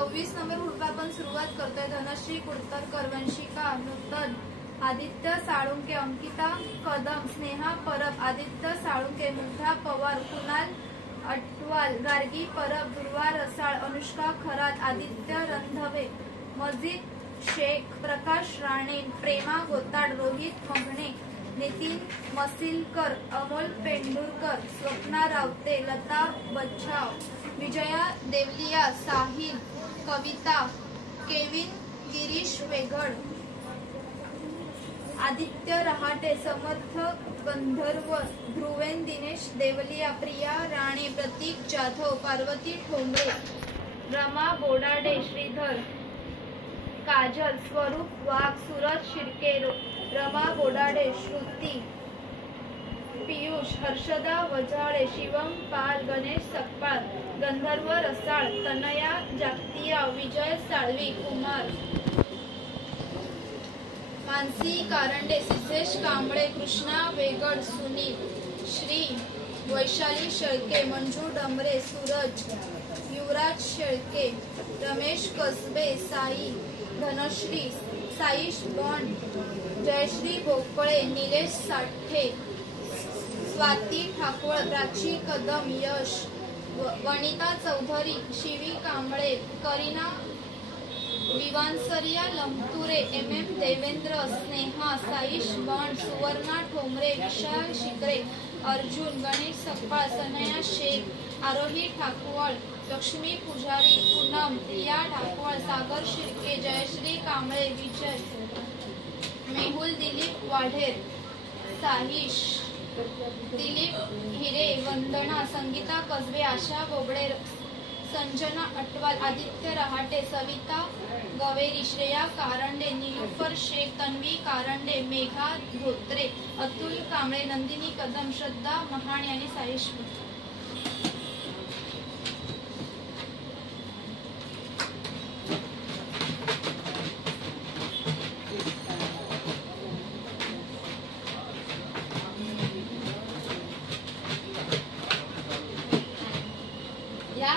26 number group आपण सुरुवात करतोय. धनश्री कुडतरकर, वंशिका नूतन, आदित्य साळुंके, अंकिता कदम, स्नेहा परब, आदित्य साळुंके, मुग्धा पवार, कुणाल अटवाल, गार्गी परब, दुर्वा रसाळ, अनुष्का खरात, आदित्य रंधवे, मजीद शेख, प्रकाश राणे, प्रेमा गोताड, रोहित मगणे, नितीन मसिलकर, अमोल पेंडुरकर, स्वप्ना रावते, लता बच्छाव, विजया देवलिया, साहिल, कविता, केविन गिरीश वेगड, आदित्य रहाटे, समर्थ गंधर्व, ध्रुवेन दिनेश देवलिया, प्रिया राणे, प्रतीक जाधव, पार्वती ठोंबरे, रमा बोडाडे, श्रीधर, काजल, स्वरूप वाघ, सूरज शिर्के, रमा बोडाडे, श्रुती, पियुष, हर्षदा वजाळे, शिवम पाल, गणेश सकपाळ, गंधर्व रसाळ, तनया जागतिया, विजय साळवी, कुमार, मानसी कारंडे, सिद्धेश कांबळे, कृष्णा वेगड, सुनील, श्री, वैशाली शेळके, मंजू डमरे, सूरज, युवराज शेळके, रमेश कसबे, साई, धनश्री, साईश बॉन्ड, जयश्री भोपळे, निलेश साठे, स्वाती ठाकूळ, प्राची कदम, यश, वनिता चौधरी, शिवी कांबळे, करीना विवानसरिया लमतुरे, MM देवेंद्र, स्नेहा, साईश बॉन्ड, सुवर्णा ठोंबरे, विशाल शिकरे, अर्जुन, गणेश सकपाळ, सनया शेख, आरोही ठाकवळ, लक्ष्मी पुजारी, पूनम, प्रिया ठाकवळ, सागर शिर्के, जयश्री कांबळे, विजय, मेहुल दिलीप वाढेर, साहिश, दिलीप हिरे, वंदना, संगीता कसबे, आशा बोबडे, संजना अटवाल, आदित्य रहाटे, सविता गवेरी, श्रेया कारंडे, निलुफर शेख, तन्वी कारंडे, मेघा धोत्रे, अतुल कांबळे, नंदिनी कदम, श्रद्धा महाणे आणि साईश. या